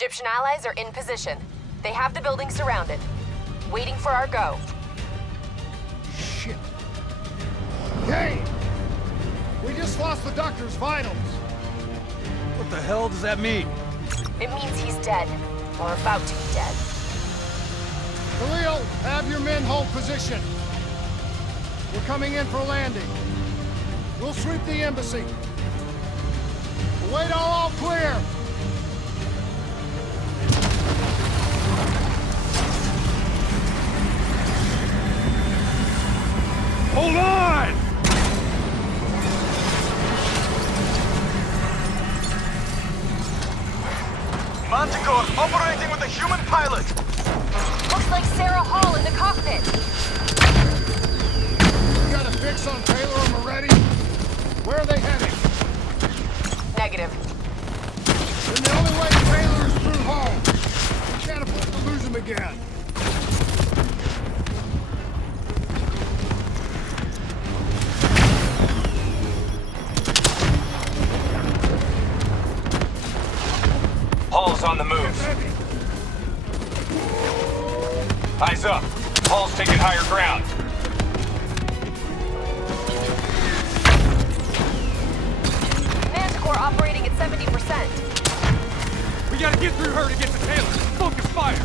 Egyptian allies are in position. They have the building surrounded, waiting for our go. Shit. Kane! We just lost the doctor's vitals. What the hell does that mean? It means he's dead, or about to be dead. Khalil, have your men hold position. We're coming in for landing. We'll sweep the embassy. We'll wait all clear. Hold on! Manticore operating with a human pilot! Looks like Sarah Hall in the cockpit. You got a fix on Taylor and Moretti? Where are they heading? Negative. Then the only way to Taylor is through Hall. We can't afford to lose him again. Hall's on the move. Eyes up. Hall's taking higher ground. Manticore operating at 70%. We gotta get through her to get to Taylor. Focus fire!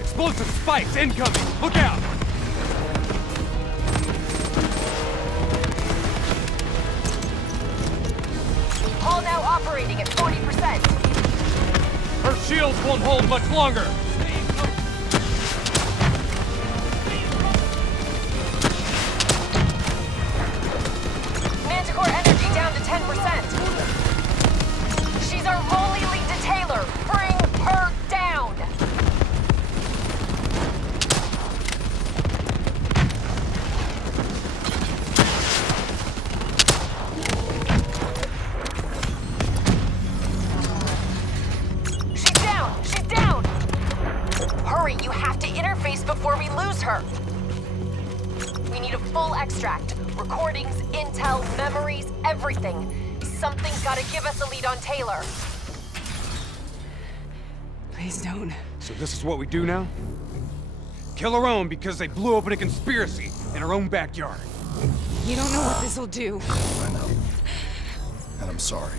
Explosive spikes incoming! Look out! Hall now operating at 40%. Her shields won't hold much longer! Manticore energy down to 10%. She's our only lead to Taylor. Bring her down. She's down. She's down. Hurry, you have to interface before we lose her. We need a full extract. Recordings, intel, memories, everything. Something's gotta give us a lead on Taylor. Please don't. So this is what we do now? Kill our own because they blew open a conspiracy in our own backyard. You don't know what this'll do. I know. And I'm sorry.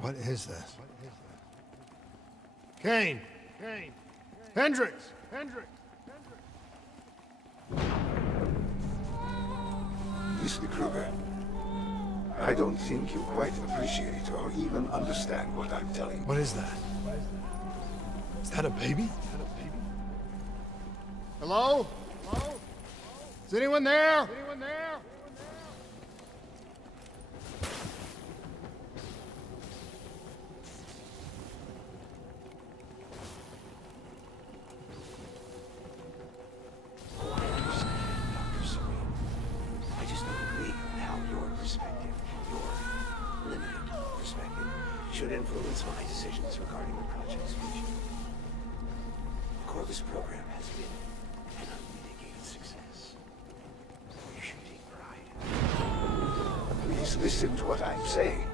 What is this? Kane! Kane! Hendricks! Hendricks! Mr. Kruger, I don't think you quite appreciate or even understand what I'm telling you. What is that? Is that a baby? Hello? Hello? Is anyone there? Anyone there? I just don't agree on how your perspective, your limited perspective, should influence my decisions regarding the project's future. The Corvus program has been an unmitigated success. You should take pride in it. Please listen to what I'm saying.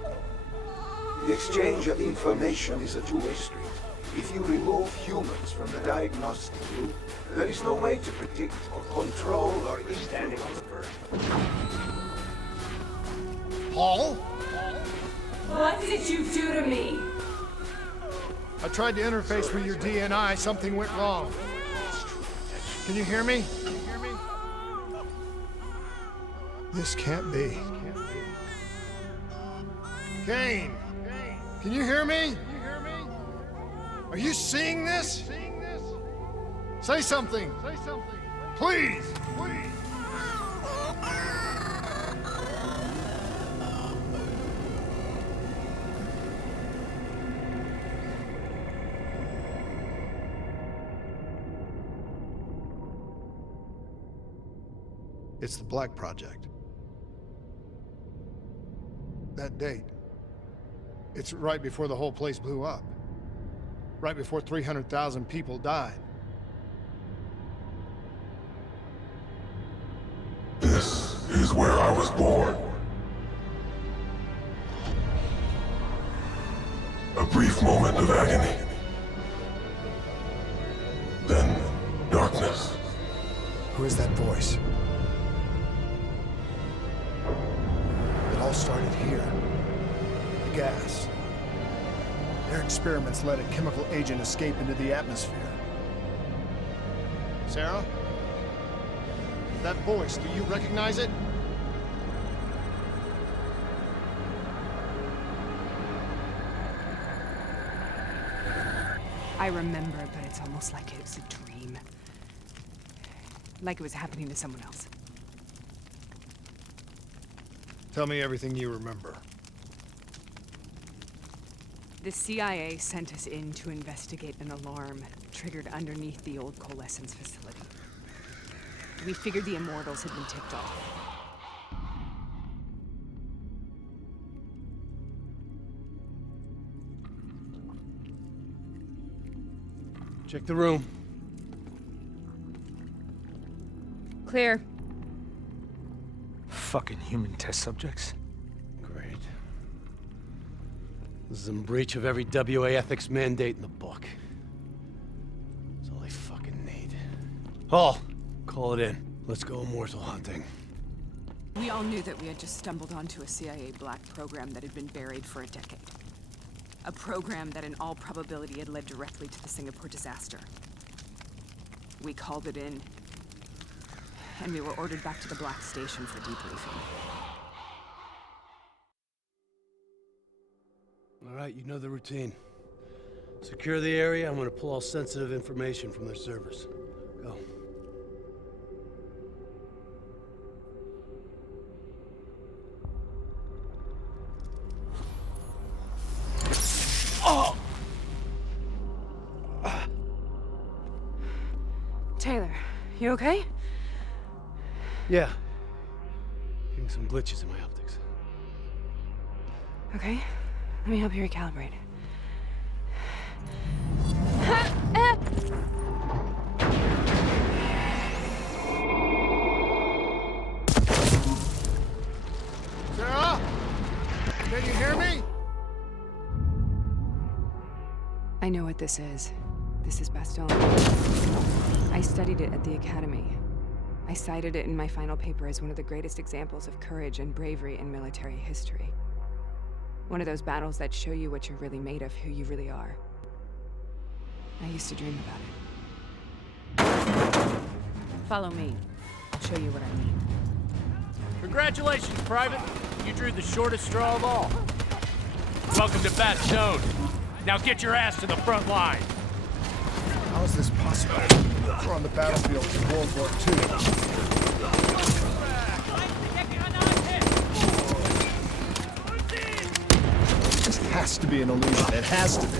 The exchange of information is a two-way street. If you remove humans from the diagnostic loop, there is no way to predict or control or standing on the verge. Paul? What did you do to me? I tried to interface with your DNI. Something went wrong. Can you hear me? This can't be. Kane! Can you hear me? Are you seeing this? Say something. Please. It's the Black Project. That date. It's right before the whole place blew up. Right before 300,000 people died. This is where I was born. A brief moment of agony. Then, darkness. Who is that voice? It all started here. The gas. Their experiments let a chemical agent escape into the atmosphere. Sarah? That voice, do you recognize it? I remember, but it's almost like it was a dream. Like it was happening to someone else. Tell me everything you remember. The CIA sent us in to investigate an alarm triggered underneath the old coalescence facility. We figured the Immortals had been tipped off. Check the room. Clear. Fucking human test subjects. Great. This is in breach of every WA ethics mandate in the book. That's all they fucking need. Hall, call it in. Let's go immortal hunting. We all knew that we had just stumbled onto a CIA black program that had been buried for a decade. A program that in all probability had led directly to the Singapore disaster. We called it in, and we were ordered back to the Black Station for debriefing. All right, you know the routine. Secure the area. I'm gonna pull all sensitive information from their servers. Go. Taylor, you okay? Yeah. Getting some glitches in my optics. Okay, let me help you recalibrate. Sarah? Can you hear me? I know what this is. This is Bastogne. I studied it at the Academy. I cited it in my final paper as one of the greatest examples of courage and bravery in military history. One of those battles that show you what you're really made of, who you really are. I used to dream about it. Follow me. I'll show you what I mean. Congratulations, Private. You drew the shortest straw of all. Welcome to Bastogne. Now get your ass to the front line. How is this possible? We're on the battlefield in World War II. This has to be an illusion. It has to be.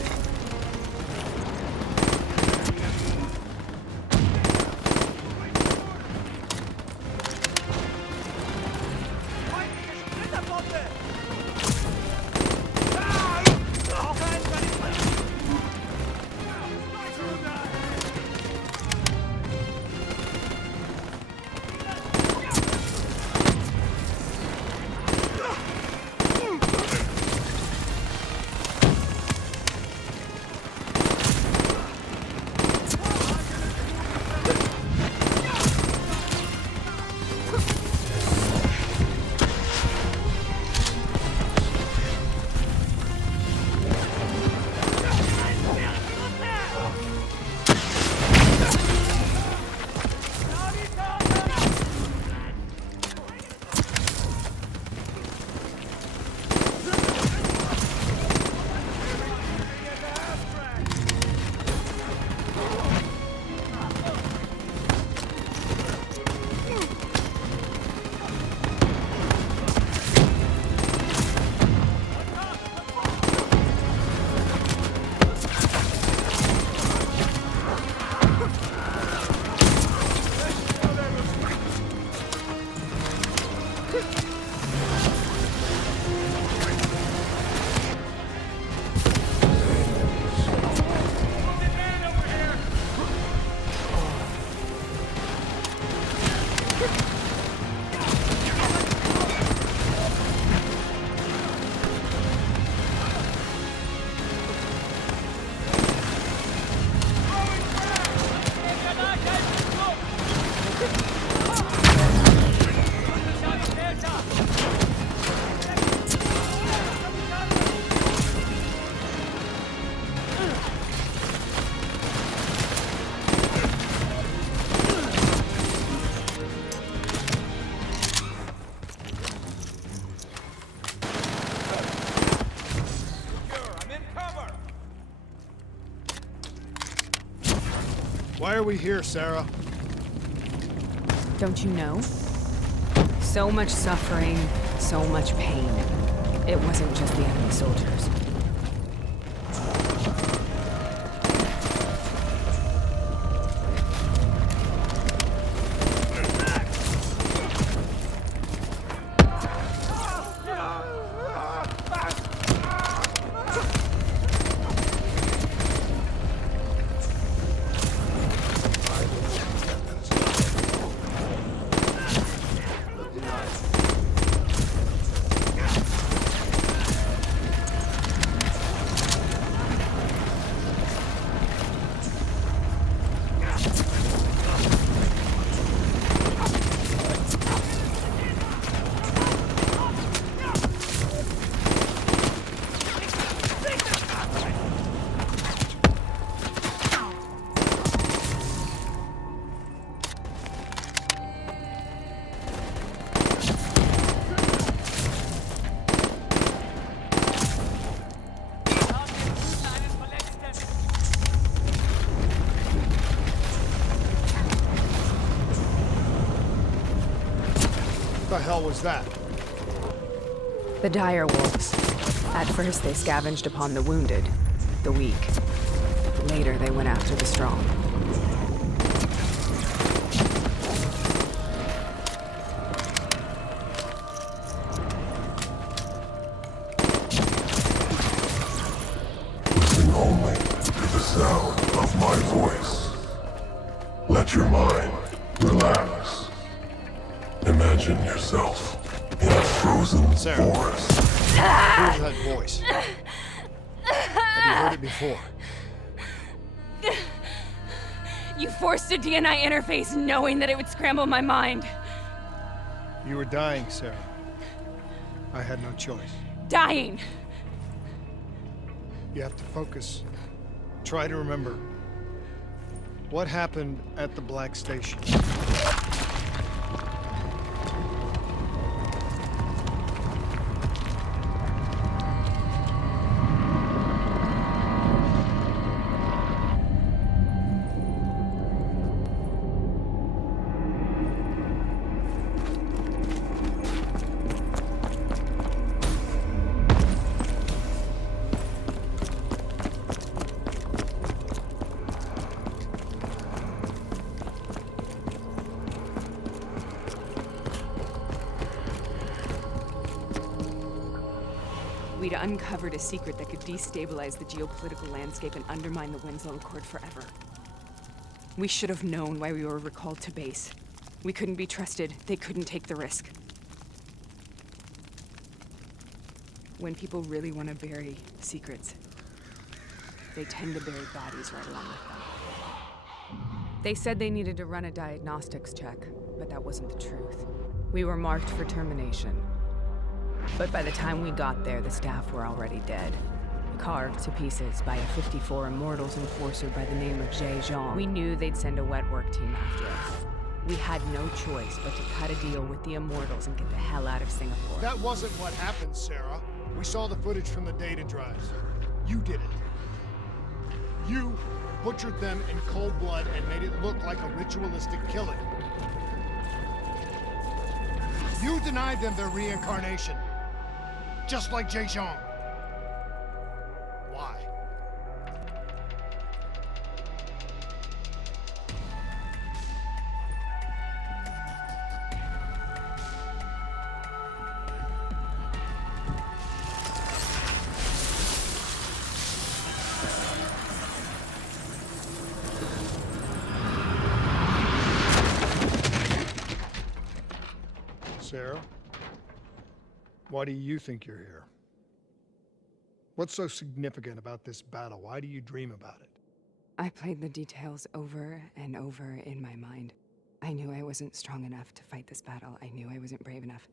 Why are we here, Sarah? Don't you know? So much suffering, so much pain. It wasn't just the enemy soldiers. What the hell was that? The dire wolves. At first, they scavenged upon the wounded, the weak. Later, they went after the strong. Listen only to the sound of my voice. Let your mind relax. Imagine yourself in a frozen Sarah. forest. Who's that voice? Have you heard it before? You forced a DNI interface knowing that it would scramble my mind. You were dying, Sarah. I had no choice. Dying! You have to focus. Try to remember. What happened at the Black Station? We'd uncovered a secret that could destabilize the geopolitical landscape and undermine the Winslow Accord forever. We should have known why we were recalled to base. We couldn't be trusted. They couldn't take the risk. When people really want to bury secrets, they tend to bury bodies right along with them. They said they needed to run a diagnostics check, but that wasn't the truth. We were marked for termination. But by the time we got there, the staff were already dead. Carved to pieces by a 54 Immortals enforcer by the name of Jay Jean. We knew they'd send a wet work team after us. We had no choice but to cut a deal with the Immortals and get the hell out of Singapore. That wasn't what happened, Sarah. We saw the footage from the data drives. You did it. You butchered them in cold blood and made it look like a ritualistic killing. You denied them their reincarnation. Just like Jay Jean. Why? Sarah? Why do you think you're here? What's so significant about this battle? Why do you dream about it? I played the details over and over in my mind. I knew I wasn't strong enough to fight this battle. I knew I wasn't brave enough.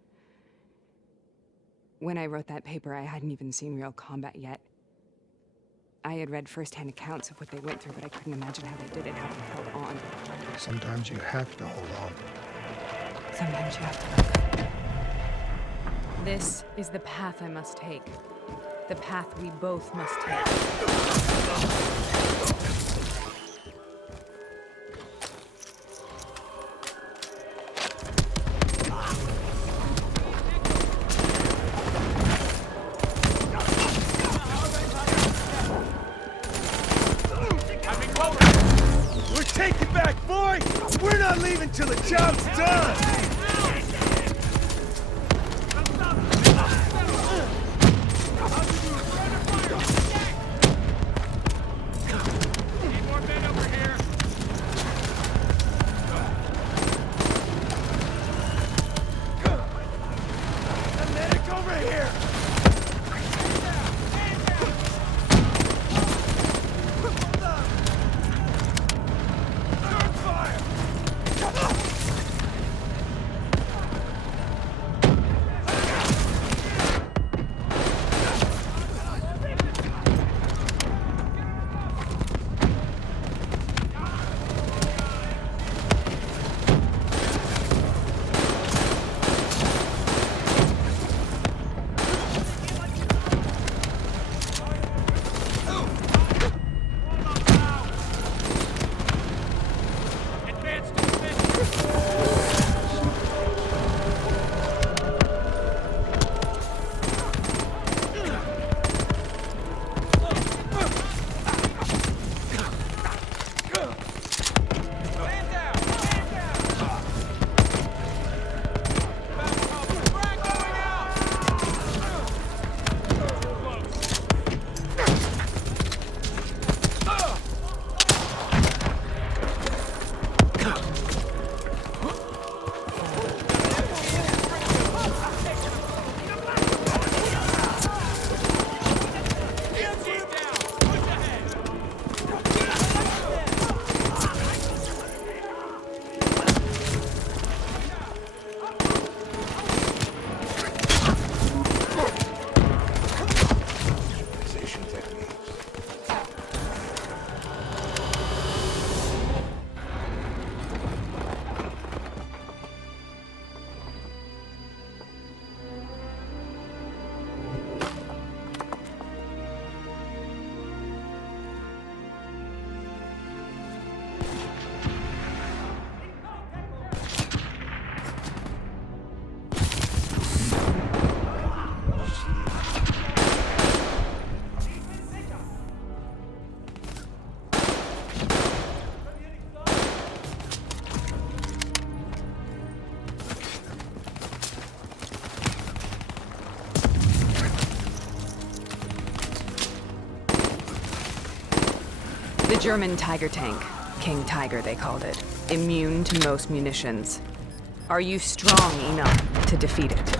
When I wrote that paper, I hadn't even seen real combat yet. I had read first-hand accounts of what they went through, but I couldn't imagine how they did it, how they held on. Sometimes you have to hold on. Sometimes you have to let go. This is the path I must take. The path we both must take. Take it back, boy! We're not leaving till the job's done! The German Tiger tank. King Tiger, they called it. Immune to most munitions. Are you strong enough to defeat it?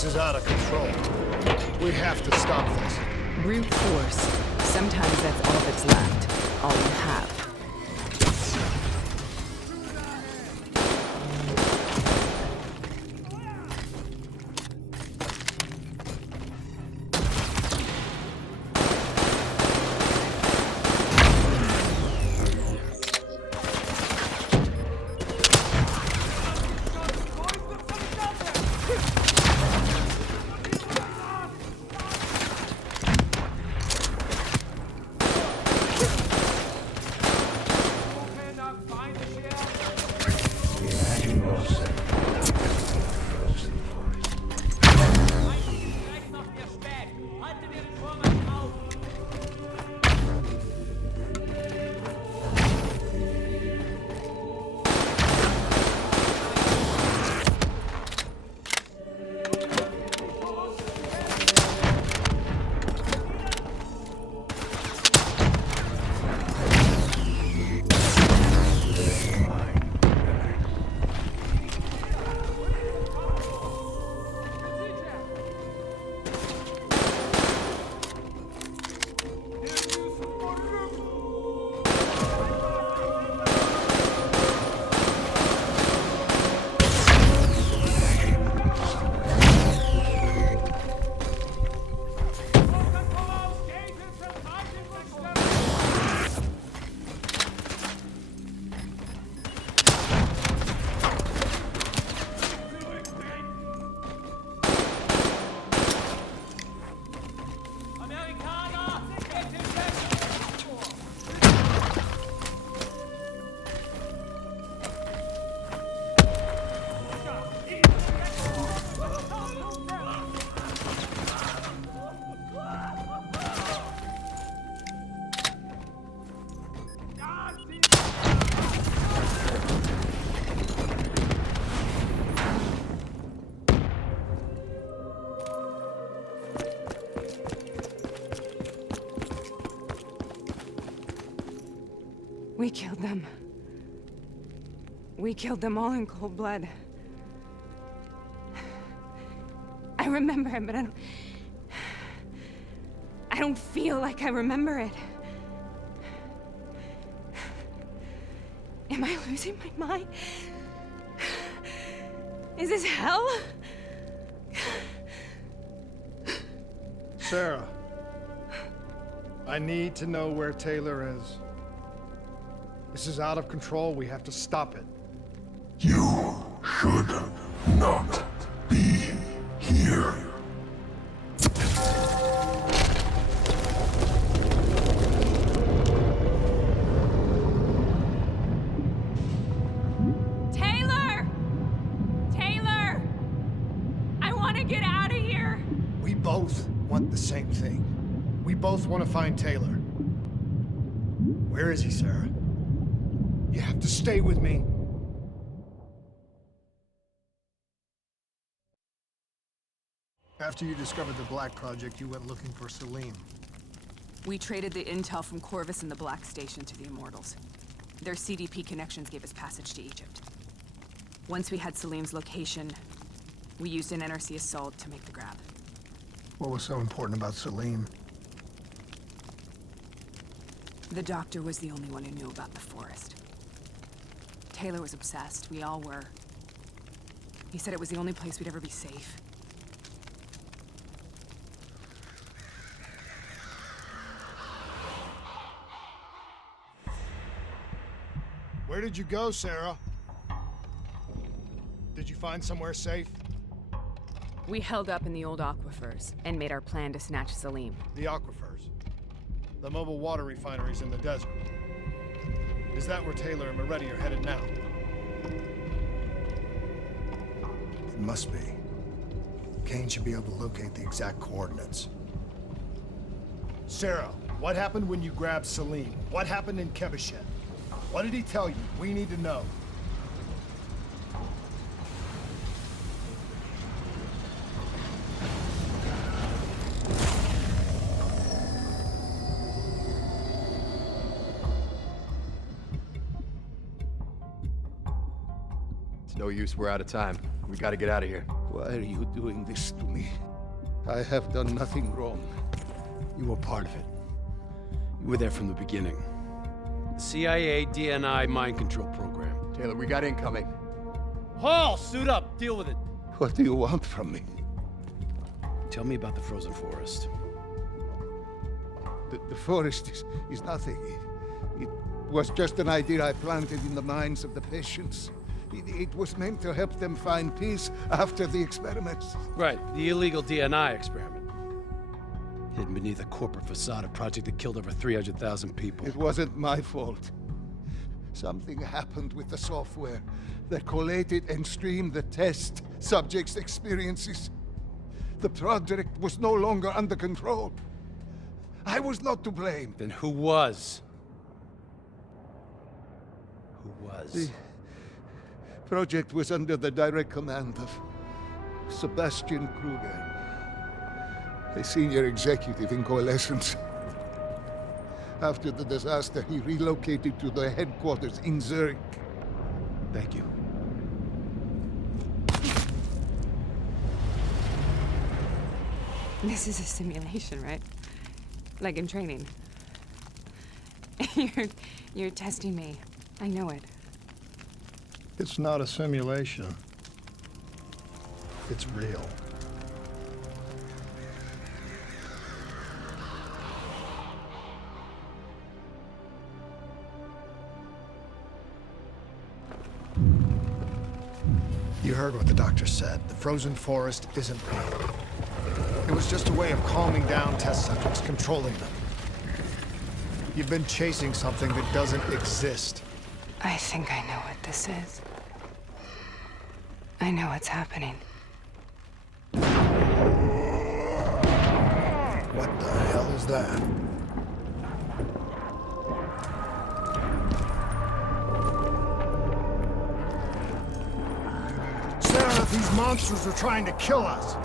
This is out of control. We have to stop this. Brute force. Sometimes that's all that's left. All you have. We killed them. We killed them all in cold blood. I remember it, but I don't feel like I remember it. Am I losing my mind? Is this hell? Sarah, I need to know where Taylor is. This is out of control. We have to stop it. You should not be here. Taylor! Taylor! I want to get out of here! We both want the same thing. We both want to find Taylor. Where is he, Sarah? You have to stay with me. After you discovered the Black Project, you went looking for Salim. We traded the intel from Corvus and the Black Station to the Immortals. Their CDP connections gave us passage to Egypt. Once we had Salim's location, we used an NRC assault to make the grab. What was so important about Salim? The doctor was the only one who knew about the forest. Taylor was obsessed. We all were. He said it was the only place we'd ever be safe. Where did you go, Sarah? Did you find somewhere safe? We held up in the old aquifers and made our plan to snatch Salim. The aquifers. The mobile water refineries in the desert. Is that where Taylor and Moretti are headed now? It must be. Kane should be able to locate the exact coordinates. Sarah, what happened when you grabbed Salim? What happened in Kebashet? What did he tell you? We need to know. No use, we're out of time. We gotta get out of here. Why are you doing this to me? I have done nothing wrong. You were part of it. You were there from the beginning. The CIA DNI mind control program. Taylor, we got incoming. Hall, suit up. Deal with it. What do you want from me? Tell me about the frozen forest. The forest is nothing. It was just an idea I planted in the minds of the patients. It was meant to help them find peace after the experiments. Right, the illegal DNI experiment. Hidden beneath a corporate facade, a project that killed over 300,000 people. It wasn't my fault. Something happened with the software that collated and streamed the test subjects' experiences. The project was no longer under control. I was not to blame. Then who was? Who was? The project was under the direct command of Sebastian Kruger, a senior executive in Coalescence. After the disaster, he relocated to the headquarters in Zurich. Thank you. This is a simulation, right? Like in training. You're testing me. I know it. It's not a simulation. It's real. You heard what the doctor said. The frozen forest isn't real. It was just a way of calming down test subjects, controlling them. You've been chasing something that doesn't exist. I think I know what this is. I know what's happening. What the hell is that? Sarah, these monsters are trying to kill us.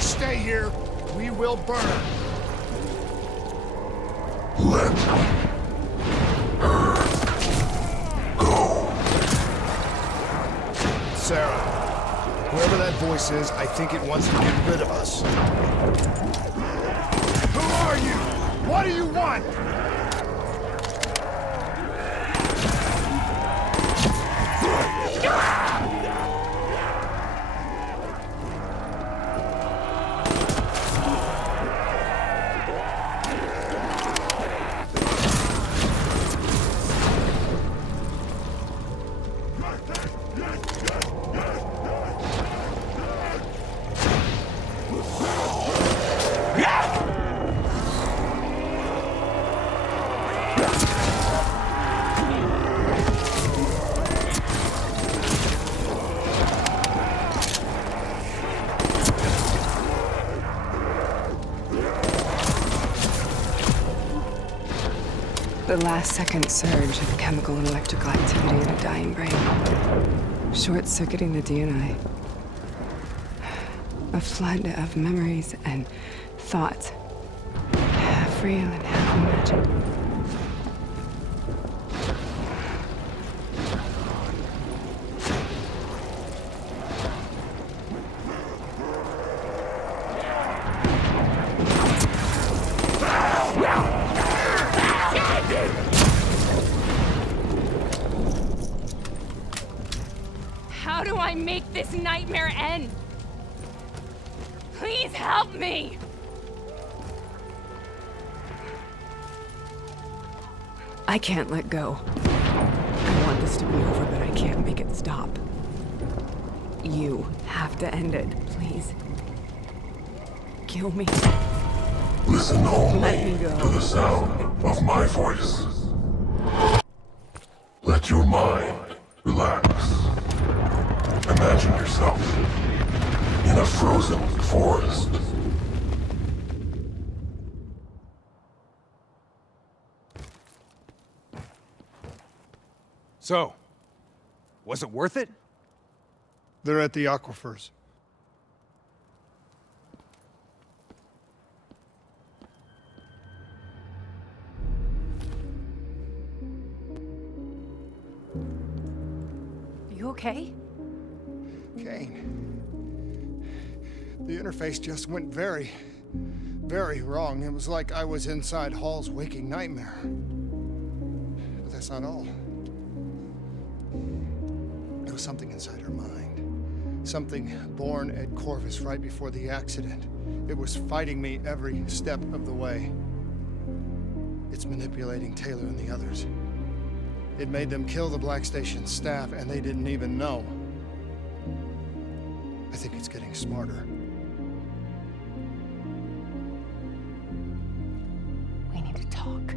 Stay here, we will burn. Let her go. Sarah, whoever that voice is, I think it wants to get rid of us. Who are you? What do you want? The last-second surge of chemical and electrical activity in a dying brain. Short-circuiting the DNI. A flood of memories and thoughts. Half real and half imagined. make this nightmare end? Please help me! I can't let go. I want this to be over, but I can't make it stop. You have to end it, please. Kill me. Listen only Let me go. to the sound of my voice. Let your mind relax. Imagine yourself in a frozen forest. So, was it worth it? They're at the aquifers. You okay? Kane. The interface just went very wrong. It was like I was inside Hall's waking nightmare. But that's not all. There was something inside her mind. Something born at Corvus right before the accident. It was fighting me every step of the way. It's manipulating Taylor and the others. It made them kill the Black Station staff, and they didn't even know. I think it's getting smarter. We need to talk.